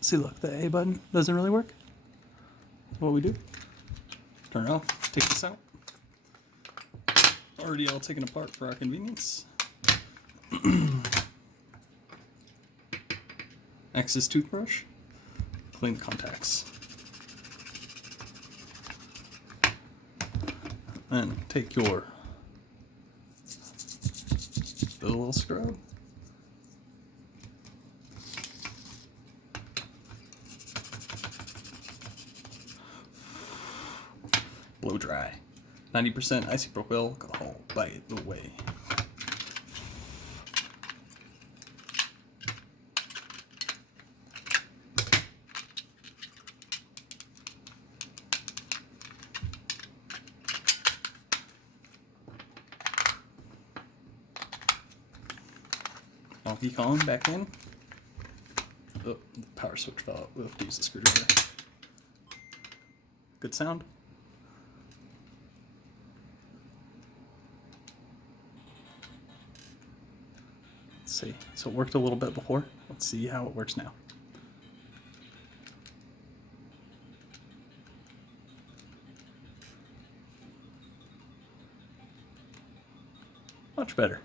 See, look, the A button doesn't really work. What we do, turn it off, take this out. Already all taken apart for our convenience. Axis toothbrush, clean the contacts. Then take your little scrub. Blow dry. 90% isopropyl alcohol by the way. Donkey Kong back in. Oh, the power switch fell out. We'll have to use the screwdriver. Good sound. Let's see. So it worked a little bit before. Let's see how it works now. Much better.